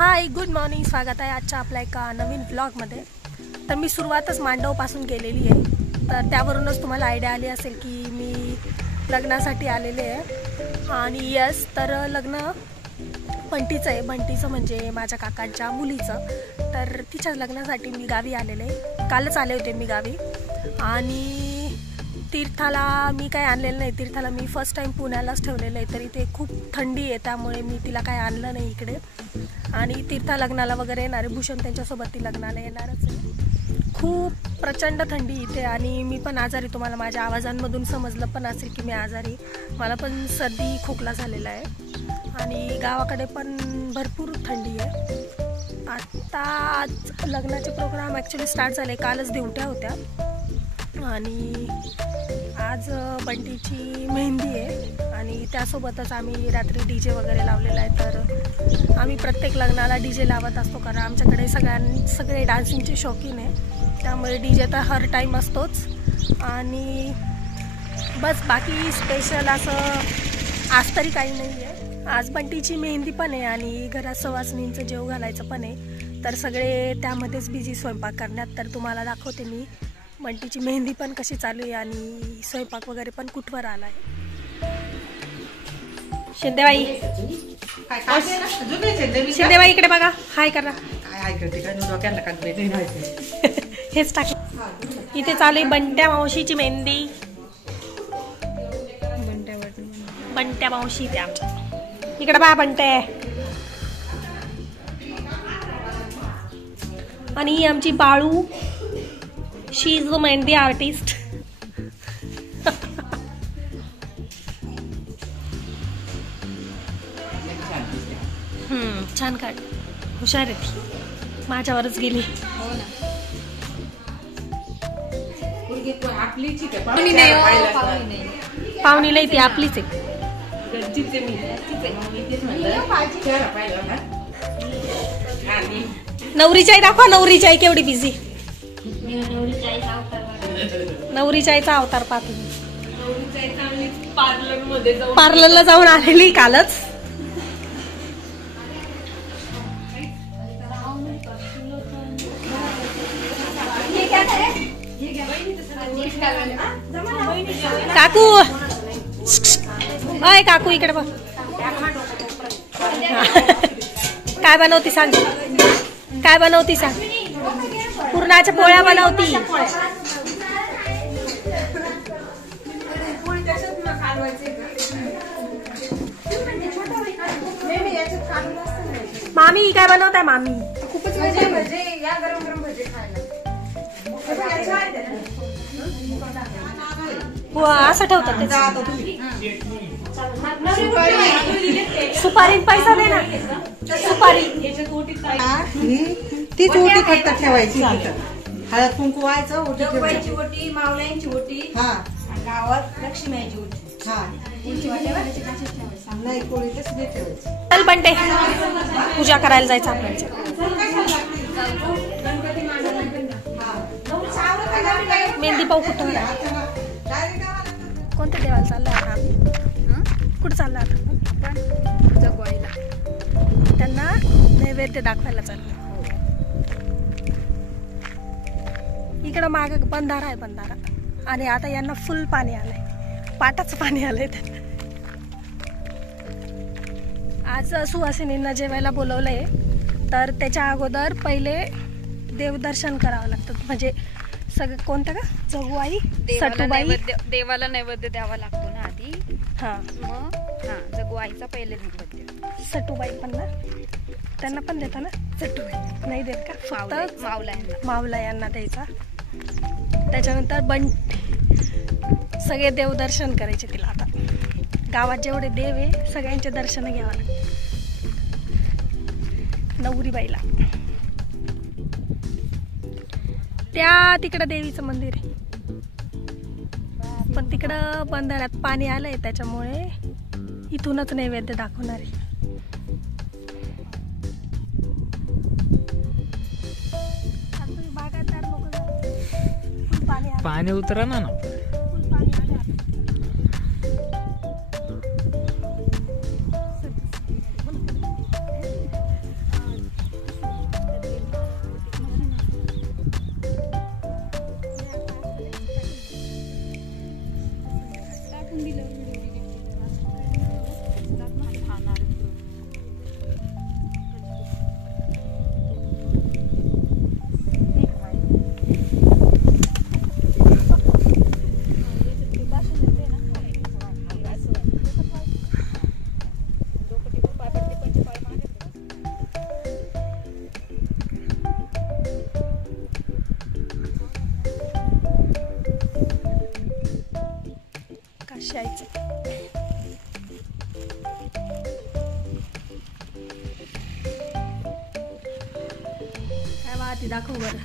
हाय, good morning. स्वागत आहे आजच्या आपल्या एका नवीन ब्लॉगमध्ये. तर मी सुरुवातच मांडवपासून केलेली आहे, तर त्यावरूनच तुम्हाला आयडिया आली असेल की मी लग्नासाठी आलेले आहे. आणि यस, तर लग्न बंटीचं आहे. बंटीचं म्हणजे माझ्या काकांच्या मुलीचं. तर तिच्या लग्नासाठी मी गावी आलेले, कालच आले होते मी गावी. आणि तीर्थाला मी काय आणलेलं नाही. तीर्थाला मी फर्स्ट टाईम पुण्यालाच ठेवलेलं आहे, तरी ते खूप थंडी आहे त्यामुळे मी तिला काय आणलं नाही इकडे. आणि तीर्था लग्नाला वगैरे येणार आहे, भूषण त्यांच्यासोबत ती लग्नाला येणारच आहे. खूप प्रचंड थंडी इथे आणि मी पण आजारी. तुम्हाला माझ्या आवाजांमधून समजलं पण असेल की मी आजारी. मला पण सर्दी खोकला झालेला आहे आणि गावाकडे पण भरपूर थंडी आहे. आता आज लग्नाचे प्रोग्राम ॲक्च्युली स्टार्ट झाले, कालच दिवट्या होत्या. आणि आज बंटीची मेहंदी आहे आणि त्यासोबतच आम्ही रात्री DJ वगैरे लावलेला आहे. तर आम्ही प्रत्येक लग्नाला DJ लावत असतो, कारण आमच्याकडे सगळे डान्सिंगचे शौकीन आहे, त्यामुळे DJ तर हर टाईम असतोच. आणि बस बाकी स्पेशल असं आज तरी काही नाही आहे. आज बंटीची मेहंदी पण आहे आणि घरात सवासणींचं जेव घालायचं पण आहे, तर सगळे त्यामध्येच बिझी स्वयंपाक करण्यात. तर तुम्हाला दाखवते मी बंटीची मेहंदी पण कशी चालू आहे आणि स्वयंपाक वगैरे पण कुठवर आला आहे. शिंदेबाई, शिंदेबाई इकडे बघा, हाय करा. हेच टाक. इथे चालू आहे बंट्या मावशीची मेहंदी. बंट्या मावशी इथे आमच्या इकडे बा बंट्या. आणि ही आमची बाळू, शी इज द मेहंदी आर्टिस्ट. छान काढ, हुशार आहे ती, माझ्यावरच गेली. पाहुणी नाही ती आपलीच आहे. नवरीची आई दाखवा. नवरीची आई केवढी बिझी. नवरीच्या आईचा अवतार पाहतो. पार्लरला जाऊन आलेली कालच. काकू, अय काकू इकडे बघ. काय बनवती सांग, काय बनवती सांग. पुरणाच्या पोळ्या बनवती. मामी काय बनवताय मामी. खूपच असं ठेवतात सुपारी पैसा दे ना. सुपारी तीच ओटी फक्त ठेवायची. हळद कुंकू व्हायचं, ओटी ओटी, मावल्यांची ओटी, हा गावात लक्ष्मीची ओटी. नाही कोळीतच ठेवायची. चल बंटे, पूजा करायला जायचं आपल्याला. मेहंदी पाहू कुठं, कोणत्या देवाला चाललाय आता. कुठं चाललं आता. जगवायला, त्यांना नैवेद्य दाखवायला चाललं. इकडं माग बंधारा आहे, बंधारा. आणि आता यांना फुल पाणी आलंय, पाटाचं पाणी आलंय त्यांना. आज सुवासिनींना जेवायला बोलवलंय, तर त्याच्या अगोदर पहिले देवदर्शन करावं लागतं. म्हणजे सगळं कोणतं का जगुआई, सटुबाई, देवाला नैवेद्य द्यावा लागतो ना आधी. हा, मग हा जगुआईचा पहिले नैवेद्य. सटुबाई पण ना, त्यांना पण देता ना. सटुबाई नाही देत का, फक्त मावला यांना द्यायचा. त्याच्यानंतर सगळे देवदर्शन करायचे तिला. आता गावात जेवढे देव आहे सगळ्यांचे दर्शन घ्यावं लागतं नवरीबाईला. त्या तिकडं देवीचं मंदिर आहे, पण तिकडं बंधाऱ्यात पाणी आलंय, त्याच्यामुळे इथूनच नैवेद्य दाखवणार आहे. पाणी उतरा ना. मावशी आईचं. काय वाहते दाखव बरं.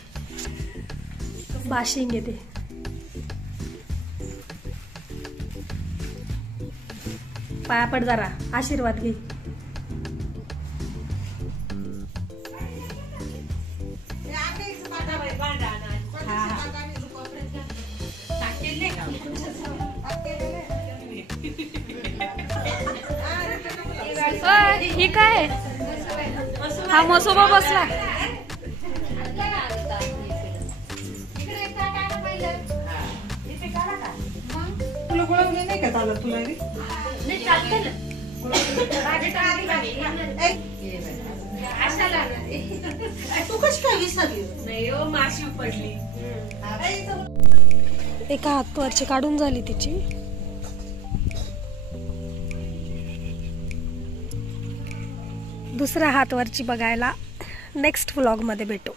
बाशिंग येते. पाया पड जरा, आशीर्वाद घे. ही काय हा मसोबा बसला. तुला गुळवणी नाही का चालत तुला बी? तू कशी काय विसरली? माशी पडली. एका हातवरची काढून झाली तिची. दुसऱ्या हातवरची बघायला नेक्स्ट व्लॉग मध्ये भेटू.